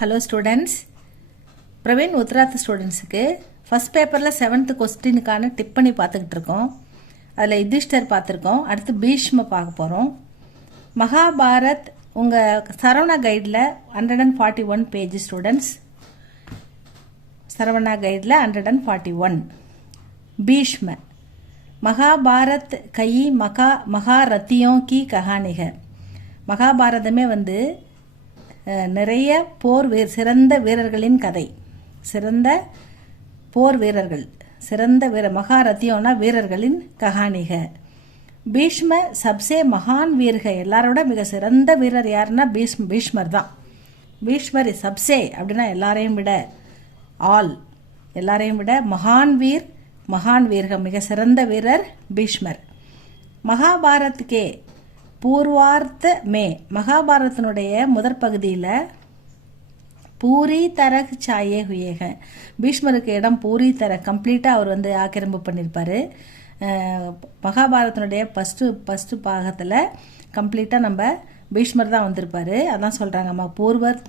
Hello students, Praveen Uttarardh ஸ்டூடெண்ட்ஸுக்கு first பேப்பரில் 7th கொஸ்டினுக்கான டிப்பணி பார்த்துக்கிட்டு இருக்கோம். அதில் யுதிஷ்டர் பார்த்துருக்கோம். அடுத்து பீஷ்ம பார்க்க போகிறோம். மகாபாரத் உங்கள் சரவணா கைடில் 141 பேஜ் ஸ்டூடெண்ட்ஸ். சரவணா கைடில் 141. பீஷ்ம மகாபாரத் கயி மகாரத்தியோं की कहानी है. மகாபாரதமே நிறைய சிறந்த வீரர்களின் கதை. சிறந்த போர் வீரர்கள், சிறந்த மகாரத்தியோனா வீரர்களின் கஹானிக. பீஷ்ம சப்சே மகான் வீர்க, எல்லாரோட மிக சிறந்த வீரர் யாருன்னா பீஷ்மர் தான். பீஷ்மர் சப்சே அப்படின்னா எல்லாரையும் விட, ஆல் எல்லாரையும் விட மகான் வீர்க மிக சிறந்த வீரர் பீஷ்மர். மகாபாரத்கே பூர்வார்த்த மகாபாரதத்தினுடைய முதற் பகுதியில் பூரி தரக் சாயே ஹுயேக, பீஷ்மருக்கு இடம் பூரி தரக் கம்ப்ளீட்டாக அவர் ஆக்கிரமிப்பு பண்ணியிருப்பார். மகாபாரதத்தினுடைய ஃபஸ்ட்டு பாகத்தில் கம்ப்ளீட்டாக நம்ம பீஷ்மர் தான் வந்திருப்பார். அதான் சொல்கிறாங்க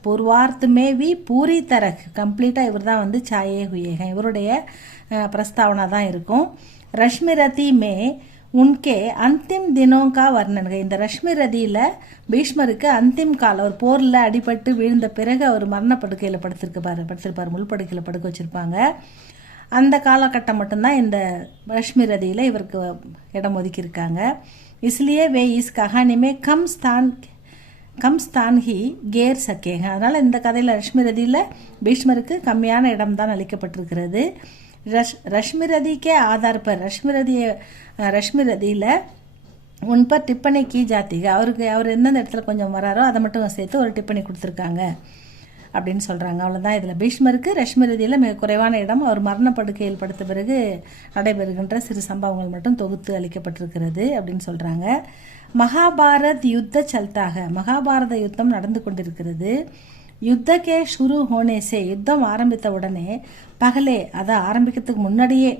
பூர்வார்த்தமே பூரி தரக் கம்ப்ளீட்டாக இவர் தான் சாயே ஹுயேக, இவருடைய பிரஸ்தாவனா தான் இருக்கும். ரஷ்மி ரதி உன்கே அந்திம் தினோங்கா வர்ணன்க. இந்த ரஷ்மி ரதியில் பீஷ்மருக்கு அந்திம் காலம், ஒரு போரில் அடிபட்டு வீழ்ந்த பிறகு அவர் மரணப்படுக்கையில் படுத்திருப்பார், முள்படுக்கையில் படுக்க வச்சுருப்பாங்க. அந்த காலகட்டம் மட்டும்தான் இந்த ரஷ்மி ரதியில் இவருக்கு இடம் ஒதுக்கியிருக்காங்க. இஸ்லியே வே இஸ் கஹானிமே கம் ஸ்தான் ஹி கேர் சக்கேங்க. அதனால் இந்த கதையில் ரஷ்மி ரதியில் பீஷ்மருக்கு கம்மியான இடம் தான் அளிக்கப்பட்டிருக்கிறது. रश्मि रदी के आधार पर रश्मि रदिயில் உன் பர் டிப்பணி கீ ஜாத்திக. அவர் எந்தெந்த இடத்துல கொஞ்சம் வராரோ அதை மட்டும் சேர்த்து ஒரு டிப்பணி கொடுத்துருக்காங்க அப்படின்னு சொல்கிறாங்க. அவ்வளோதான். இதில் பீஷ்மருக்கு ரஷ்மி ரதியில் மிக குறைவான இடம், அவர் மரணப்படுக்கையில் படுத்த பிறகு நடைபெறுகின்ற சிறு சம்பவங்கள் மட்டும் தொகுத்து அளிக்கப்பட்டிருக்கிறது அப்படின்னு சொல்கிறாங்க. மகாபாரத் யுத்த சல்தாக, மகாபாரத யுத்தம் நடந்து கொண்டிருக்கிறது. யுத்தக்கே ஷுரு ஹோனேசே, யுத்தம் ஆரம்பித்த உடனே பகலே, அதை ஆரம்பிக்கிறதுக்கு முன்னாடியே,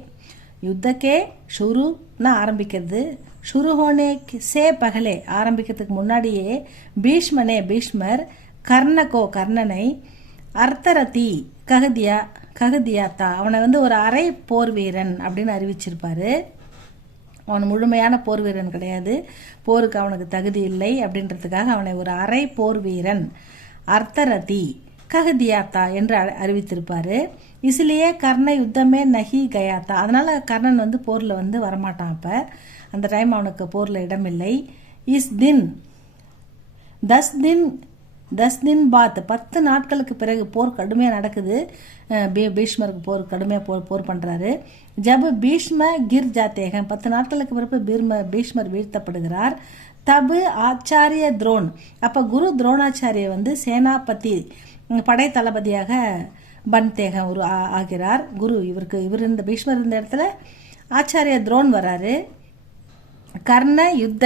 யுத்தக்கே ஷுருன்னா ஆரம்பிக்கிறது, ஷுரு ஹோனே சே பகலே ஆரம்பிக்கிறதுக்கு முன்னாடியே பீஷ்மர் கர்ணனை அர்த்தரதி ககதியாத்தா, அவனை ஒரு அரை போர் வீரன் அப்படின்னு அறிவிச்சிருப்பாரு. அவன் முழுமையான போர் வீரன் கிடையாது, போருக்கு அவனுக்கு தகுதி இல்லை அப்படின்றதுக்காக அவனை ஒரு அரை போர் வீரன் அர்த்தரதி ககதியாத்தா என்று அறிவித்திருப்பாரு. இசிலேயே கர்ண யுத்தமே நகி கயாத்தா, அதனால கர்ணன் போரில் வரமாட்டான். அப்போ அந்த டைம் அவனுக்கு போரில் இடமில்லை. இஸ் தின் 10 दिन பாத், 10 நாட்களுக்கு பிறகு போர் கடுமையாக நடக்குது. பீஷ்மருக்கு போர் பண்ணுறாரு. ஜப் பீஷ்ம கிர் ஜாத்தேகன், 10 நாட்களுக்கு பிறகு பீஷ்மர் வீழ்த்தப்படுகிறார். தபு ஆச்சாரிய துரோன், அப்போ குரு துரோணாச்சாரிய சேனாபதி படை தளபதியாக பன்தேகன் ஆகிறார். இவர் இந்த பீஷ்மர் இருந்த இடத்துல ஆச்சாரிய துரோன் வராரு. கர்ண யுத்த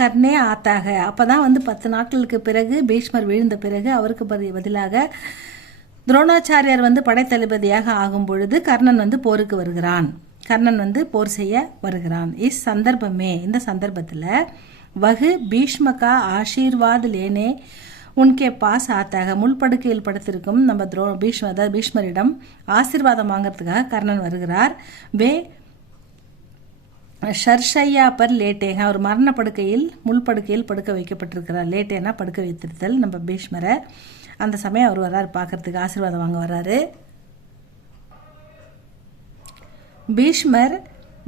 கர்ணே ஆத்தாக, அப்பதான் 10 நாட்களுக்கு பிறகு பீஷ்மர் வீழ்ந்த பிறகு அவருக்கு பதிலாக துரோணாச்சாரியார் படை தளபதியாக ஆகும் பொழுது கர்ணன் போருக்கு வருகிறான். கர்ணன் போர் செய்ய வருகிறான். இந்த சந்தர்ப்பத்தில் வகு பீஷ்மகா ஆசீர்வாத் லேனே உன்கே பாஸ் ஆத்தாக, முள்படுக்கையில் படுத்திருக்கும் நம்ம பீஷ்மரிடம் ஆசீர்வாதம் வாங்கிறதுக்காக கர்ணன் வருகிறார். வே ஷர்ஷையா பர் லேட்டேக, அவர் மரணப்படுக்கையில் முள்படுக்கையில் படுக்க வைக்கப்பட்டிருக்கிறார். லேட்டேனா படுக்க வைத்திருத்தல் நம்ம பீஷ்மரை. அந்த சமயம் அவர் வர்றாரு, பார்க்கறதுக்கு ஆசீர்வாதம் வாங்க வர்றாரு.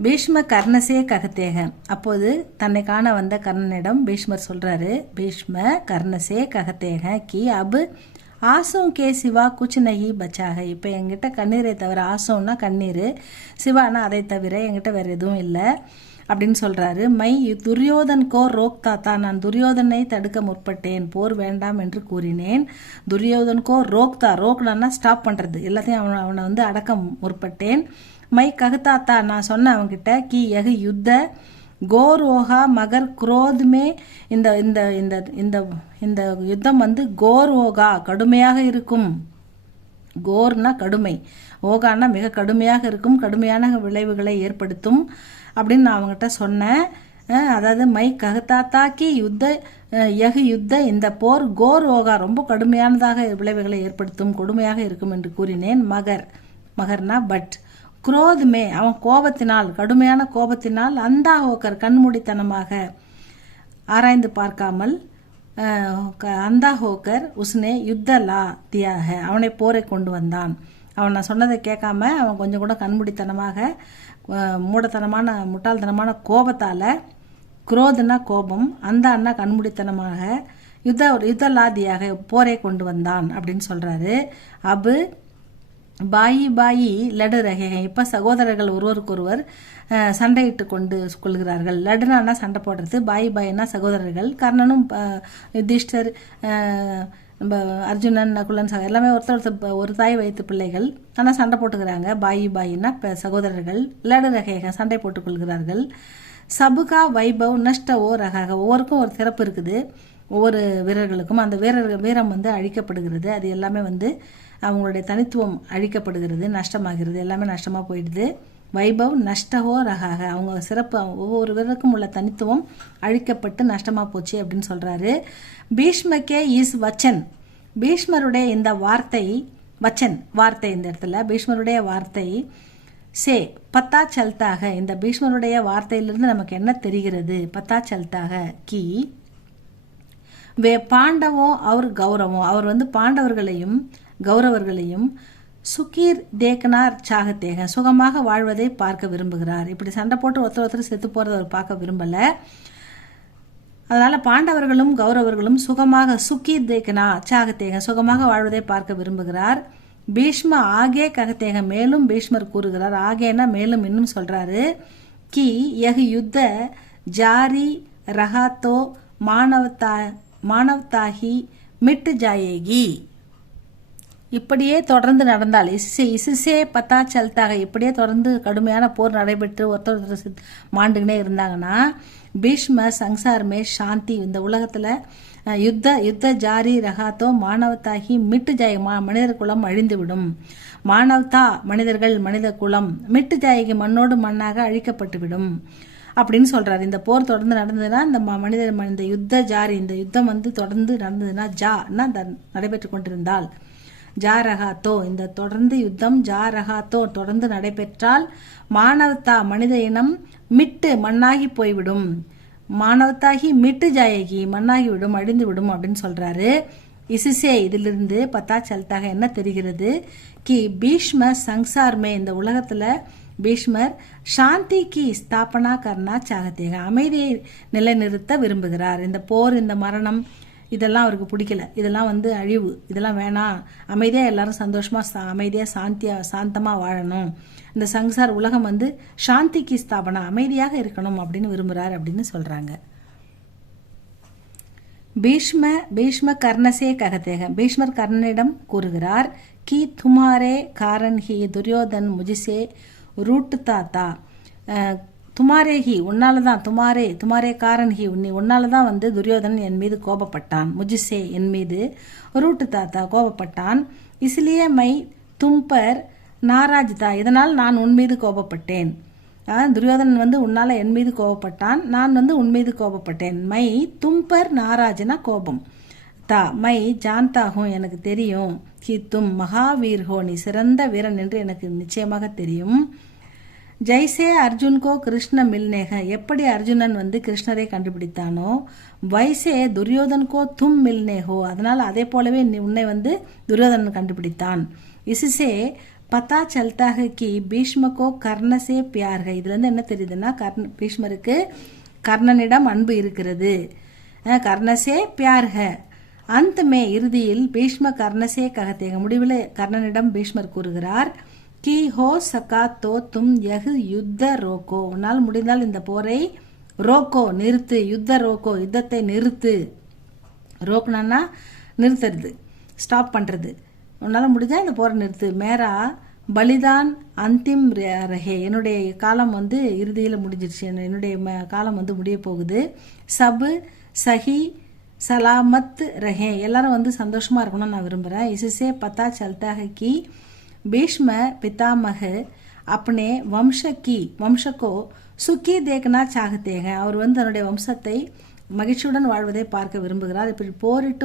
பீஷ்ம கர்ணசே ககத்தேக, அப்போது தன்னை காண வந்த கர்ணனிடம் பீஷ்மர் சொல்றாரு, பீஷ்ம கர்ணசே ககத்தேக கி அப் ஆசோம் கே சிவா குச் நஹி பச்சாக, இப்போ என்கிட்ட கண்ணீரை தவிர, ஆசோம்னா கண்ணீர், சிவானா அதை தவிர என்கிட்ட வேற எதுவும் இல்லை அப்படின்னு சொல்றாரு. துரியோதன் கோ ரோக் தாத்தா, நான் துரியோதனை தடுக்க முற்பட்டேன், போர் வேண்டாம் என்று கூறினேன். துரியோதன் கோ ரோக்னா ஸ்டாப் பண்றது, எல்லாத்தையும் அவனை அடக்க முற்பட்டேன். ககதாத்தா, நான் சொன்னேன் அவன்கிட்ட, கி யஹ் யுத்த கோர் ஓகா மகர் குரோத்மே, இந்த இந்த இந்த இந்த இந்த யுத்தம் கோர் ஓகா கடுமையாக இருக்கும். கோர்னா கடுமை, ஓகானா மிக கடுமையாக இருக்கும், கடுமையான விளைவுகளை ஏற்படுத்தும் அப்படின்னு நான் அவங்ககிட்ட சொன்னேன். அதாவது மை கஹதாத்தாக்கி யுத்த யுத்த இந்த போர் கோர் ஓகா ரொம்ப கடுமையானதாக விளைவுகளை ஏற்படுத்தும், கொடுமையாக இருக்கும் என்று கூறினேன். மகர்னா பட். குரோதுமே அவன் கோபத்தினால், கடுமையான கோபத்தினால், அந்தா ஹோக்கர் கண்மூடித்தனமாக ஆராய்ந்து பார்க்காமல், அந்தா ஹோக்கர் உஸ்னே யுத்தலா தியாக அவனை போரை கொண்டு வந்தான். அவன் நான் சொன்னதை கேட்காம அவன் கொஞ்சம் கூட கண்மூடித்தனமாக முட்டாள்தனமான கோபத்தால், குரோதுனா கோபம், அந்த அண்ணா கண்மூடித்தனமாக யுத்தலாதியாக போரை கொண்டு வந்தான் அப்படின்னு சொல்றாரு. அபு பாயி லடு ரகே இப்போ சகோதரர்கள் ஒருவருக்கொருவர் சண்டையிட்டு கொள்கிறார்கள். லடுனா சண்டை போடுறது, பாயினா சகோதரர்கள். கர்ணனும் யுதிஷ்டர், நம்ம அர்ஜுனன், நகுலன் எல்லாமே ஒருத்தர் ஒரு தாய் வயிற்று பிள்ளைகள். ஆனால் சண்டை போட்டுக்கிறாங்க. பாயினா சகோதரர்கள். லடு ரகேக சண்டை போட்டுக் கொள்கிறார்கள். சபுகா வைபவ் நஷ்டவோ ரகாக ஒவ்வொருக்கும் ஒரு சிறப்பு இருக்குது. ஒவ்வொரு வீரர்களுக்கும் அந்த வீரம் அழிக்கப்படுகிறது. அது எல்லாமே அவங்களுடைய தனித்துவம் அழிக்கப்படுகிறது, நஷ்டமாகிறது, எல்லாமே நஷ்டமாக போயிடுது. வைபவ் நஷ்டவோ ரகாக அவங்க சிறப்பு, ஒவ்வொரு வீரருக்கும் உள்ள தனித்துவம் அழிக்கப்பட்டு நஷ்டமாக போச்சு அப்படின்னு சொல்றாரு. பீஷ்மக்கே இஸ் வச்சன், பீஷ்மருடைய இந்த வார்த்தை, வச்சன் வார்த்தை, இந்த இடத்துல பீஷ்மருடைய வார்த்தை சே பத்தா சல்தாக, இந்த பீஷ்மருடைய வார்த்தையிலிருந்து நமக்கு என்ன தெரிகிறது? பத்தா சல்தாக கி வே பாண்டவோ அவர் கௌரவோ, அவர் பாண்டவர்களையும் கௌரவர்களையும் சுகீர் தேக்கனார் சாகத்தேக சுகமாக வாழ்வதை பார்க்க விரும்புகிறார். இப்படி சண்டை போட்டு ஒருத்தர் செத்து போறதை அவர் பார்க்க விரும்பல. அதனால பாண்டவர்களும் கௌரவர்களும் சுகமாக சுகீர் தேக்கனா சாகத்தேக சுகமாக வாழ்வதை பார்க்க விரும்புகிறார். பீஷ்ம ஆகே ககத்தேக மேலும் பீஷ்மர் கூறுகிறார். ஆகேனா மேலும் இன்னும் சொல்றாரு. கி யஹ் யுத்த ஜாரி ரஹாத்தோ மானவதாகி மிட்டு ஜாயேகி, இப்படியே தொடர்ந்து நடந்தால் இசுசே பத்தா சல்தாக இப்படியே தொடர்ந்து கடுமையான போர் நடைபெற்று ஒருத்தர் மாண்டுகினே இருந்தாங்கன்னா பீஷ்ம சங்சாரமே சாந்தி, இந்த உலகத்துல யுத்த ஜாரி ரகாத்தோ மானவத்தாகி மிட்டு ஜாய மனிதர் குலம் அழிந்துவிடும். மானவதா மனிதர்கள், மனித குலம், மிட்டு ஜாயகி மண்ணோடு மண்ணாக அழிக்கப்பட்டுவிடும் அப்படின்னு சொல்றாரு. இந்த போர் தொடர்ந்து நடந்ததுன்னா இந்த யுத்த ஜாரி, இந்த யுத்தம் தொடர்ந்து நடந்ததுன்னா நடைபெற்று கொண்டிருந்தால், ஜா ரகாத்தோ இந்த தொடர்ந்து யுத்தம், ஜா ரகாத்தோ தொடர்ந்து நடைபெற்றால், மானவத்தா மனித இனம் மிட்டு மண்ணாகி போய்விடும், மானவத்தாகி மிட்டு ஜாயகி மண்ணாகிவிடும், அழிந்து விடும் அப்படின்னு சொல்றாரு. இசுசே இதிலிருந்து பத்தா சல்தாக என்ன தெரிகிறது? கி பீஷ்ம சங்சார்மே இந்த உலகத்துல பீஷ்மர் சாந்தி கி ஸ்தாபனா கர்னா சாகத்தேக அமைதியை நிலைநிறுத்த விரும்புகிறார். இந்த போர், இந்த மரணம் இதெல்லாம் அவருக்கு பிடிக்கல. இதெல்லாம் அழிவு, இதெல்லாம் வேணாம், அமைதியா எல்லாரும் சந்தோஷமா அமைதியா சாந்தமா வாழணும், இந்த சங்சார் உலகம் சாந்திக்கு ஸ்தாபனா அமைதியாக இருக்கணும் அப்படின்னு விரும்புறார் அப்படின்னு சொல்றாங்க. பீஷ்ம கர்ணசே ககத்தேக பீஷ்மர் கர்ணனிடம் கூறுகிறார். கி துமாரே காரன் ஹி துரியோதன் முஜிசே ரூட் தாத்தா, துமாரே ஹி உன்னாலதான், துமாரே காரன் ஹி உன்னாலதான் துரியோதன் என் மீது கோபப்பட்டான், முஜிசே என் மீது, ரூட்டு தாத்தா கோபப்பட்டான், இஸ்லியே மை தும்பர் நாராஜ்தா இதனால் நான் உன் மீது கோபப்பட்டேன். துரியோதனன் உன்னால என் மீது கோபப்பட்டான், நான் உன் மீது கோபப்பட்டேன். மை தும்பர் நாராஜனா கோபம், தா மை ஜான்தாகும் எனக்கு தெரியும், ஹி தும் மகாவீர் ஹோ நீ சிறந்த வீரன் என்று எனக்கு நிச்சயமாக தெரியும். ஜெய்சே அர்ஜுன்கோ கிருஷ்ண மில்னேக எப்படி அர்ஜுனன் கிருஷ்ணரை கண்டுபிடித்தானோ, வைசே துரியோதன்கோ தும் மில்னேகோ அதனால் அதே போலவே உன்னை துரியோதனன் கண்டுபிடித்தான். இசுசே பத்தா சல்தாக கி பீஷ்மக்கோ கர்ணசே பியார்க இதுல என்ன தெரியுதுன்னா பீஷ்மருக்கு கர்ணனிடம் அன்பு இருக்கிறது. கர்ணசே பியார்க அந்தமே இறுதியில் பீஷ்ம கர்ணசே ககத்தேக முடிவில் கர்ணனிடம் பீஷ்மர் கூறுகிறார். கி ஹோ சகா தோ தும் யஹ் யுத்த ரோக்கோ உன்னால் முடிந்தால் இந்த போரை ரோக்கோ நிறுத்து, யுத்த ரோக்கோ யுத்தத்தை நிறுத்து, ரோக்னா நிறுத்துறது, ஸ்டாப் பண்றது, உன்னால முடிஞ்சா இந்த போரை நிறுத்து. மேரா பலிதான் அந்திம் ரஹே என்னுடைய காலம் இறுதியில் முடிஞ்சிருச்சு, என்னுடைய காலம் முடிய போகுது. சபு சஹி சலாமத் ரஹே எல்லாரும் சந்தோஷமா இருக்கணும்னு நான் விரும்புறேன். இசுசே பத்தா சல்தா है कि भीष्म पितामह अपने वंश को சுக்கி தேக்கனா சாகத்தேக, அவர் வந்து தன்னுடைய வம்சத்தை மகிழ்ச்சியுடன் வாழ்வதை பார்க்க விரும்புகிறார். இப்படி போரிட்டு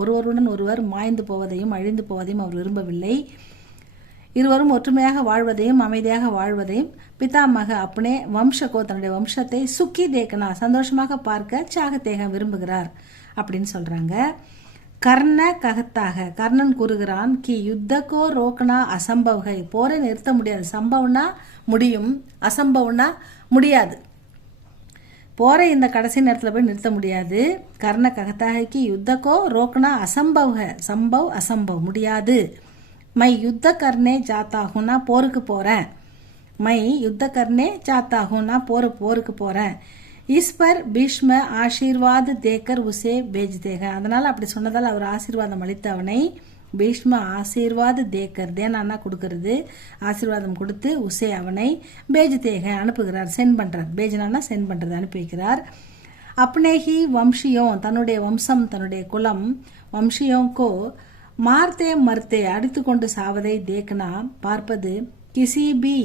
ஒருவருடன் ஒருவர் மாய்ந்து போவதையும் அழிந்து போவதையும் அவர் விரும்பவில்லை. இருவரும் ஒற்றுமையாக வாழ்வதையும் அமைதியாக வாழ்வதையும் பிதாமக அப்னே வம்சகோ தன்னுடைய வம்சத்தை சுக்கி தேக்கனா சந்தோஷமாக பார்க்க சாகத்தேக விரும்புகிறார் அப்படின்னு சொல்றாங்க. கர்ண ககத்தாக, கர்ணன் கூறுகிறான், கி யுத்தக்கோ ரோக்கனா அசம்பவகை, போரை நிறுத்த முடியாது. சம்பவனா முடியும், அசம்பவனா முடியாது. போரை இந்த கடைசி நேரத்தில் போய் நிறுத்த முடியாது. கர்ண ககத்தாகி யுத்தக்கோ ரோக்கனா அசம்பவ, சம்பவ் அசம்பவ் முடியாது. மை யுத்த கர்ணே ஜாத்தாகும்னா போருக்கு போறேன். மை யுத்த கர்ணே ஜாத்தாகும்னா போருக்கு போறேன். ஈஸ்வர் பீஷ்ம ஆசீர்வாத் தேக்கர் உசே பேஜ் தேக, அதனால அப்படி சொன்னதால் அவர் ஆசீர்வாதம் அளித்து அவனை பீஷ்ம ஆசீர்வாத் தேக்கர், தேனான்னா கொடுக்கறது, ஆசீர்வாதம் கொடுத்து உசே அவனை பேஜ் தேக அனுப்புகிறார், சென்ட் பண்றார். பேஜ்னா சென்ட் பண்றது, அனுப்பி வைக்கிறார். அப்னேஹி வம்சியோம் தன்னுடைய வம்சம் தன்னுடைய குலம் வம்சியோங்கோ மார்த்தே மர்த்தே அடித்து கொண்டு சாவதை தேக்கனா பார்ப்பது கிசிபி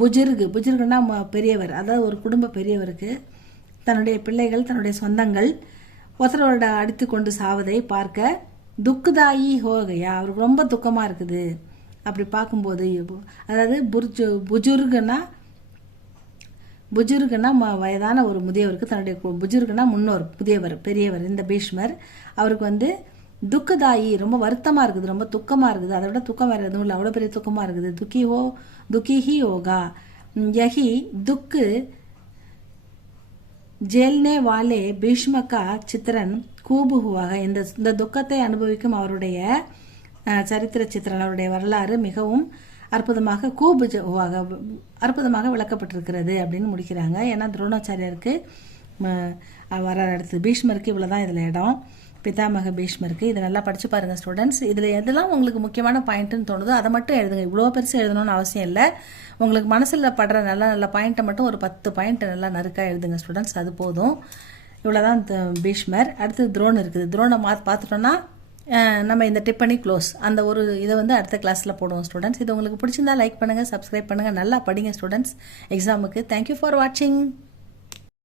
புஜுர்குனா பெரியவர், அதாவது ஒரு குடும்ப பெரியவருக்கு தன்னுடைய பிள்ளைகள் தன்னுடைய சொந்தங்கள் ஒருத்தரோட அடித்து கொண்டு சாவதை பார்க்க துக்குதாயி ஹோகையா, அவருக்கு ரொம்ப துக்கமா இருக்குது. அப்படி பார்க்கும்போது அதாவது புஜுர்குனா வயதான ஒரு முதியவருக்கு தன்னுடைய புஜுர்குனா முன்னோர் முதியவர் பெரியவர் இந்த பீஷ்மர், அவருக்கு வந்து துக்கதாயி ரொம்ப வருத்தமா இருக்குது, ரொம்ப துக்கமா இருக்குது. அதை விட துக்கம் வேற எதுவும் இல்லை, அவ்வளோ பெரிய துக்கமா இருக்குது. துக்கிஹி யோகா யஹி துக்கு ஜேல்னே வாலே பீஷ்மகா சித்திரன் கூபு ஹுவாக, இந்த துக்கத்தை அனுபவிக்கும் அவருடைய சரித்திர சித்திரன் அவருடைய வரலாறு மிகவும் அற்புதமாக அற்புதமாக விளக்கப்பட்டிருக்கிறது அப்படின்னு முடிக்கிறாங்க. ஏன்னா துரோணாச்சாரியருக்கு வர அடுத்து பீஷ்மருக்கு இவ்வளவுதான் இதுல இடம், பிதாமக பீஷ்மருக்கு. இதை நல்லா படிச்சு பாருங்க ஸ்டூடெண்ட்ஸ். இதுல எதெல்லாம் உங்களுக்கு முக்கியமான பாயிண்ட்னு தோணுதோ அதை மட்டும் எழுதுங்க. இவ்வளோ பெருசு எழுதணும்னு அவசியம் இல்லை. உங்களுக்கு மனசுல படுற நல்ல நல்ல பாயிண்ட்டை மட்டும் ஒரு 10 பாயிண்ட் நல்லா நறுக்கா எழுதுங்க ஸ்டூடெண்ட்ஸ், அது போதும். இவ்வளவுதான் பீஷ்மர். அடுத்து துரோண் இருக்குது. துரோணை பார்த்துட்டோம்னா நம்ம இந்த டிப் பண்ணி க்ளோஸ், அந்த ஒரு இதை வந்து அடுத்த கிளாஸில் போடுவோம் ஸ்டூடெண்ட்ஸ். இது உங்களுக்கு பிடிச்சிருந்தா லைக் பண்ணுங்கள், சப்ஸ்கிரைப் பண்ணுங்கள், நல்லா படிங்க ஸ்டூடெண்ட்ஸ் எக்ஸாமுக்கு. தேங்க்யூ ஃபார் வாட்சிங்.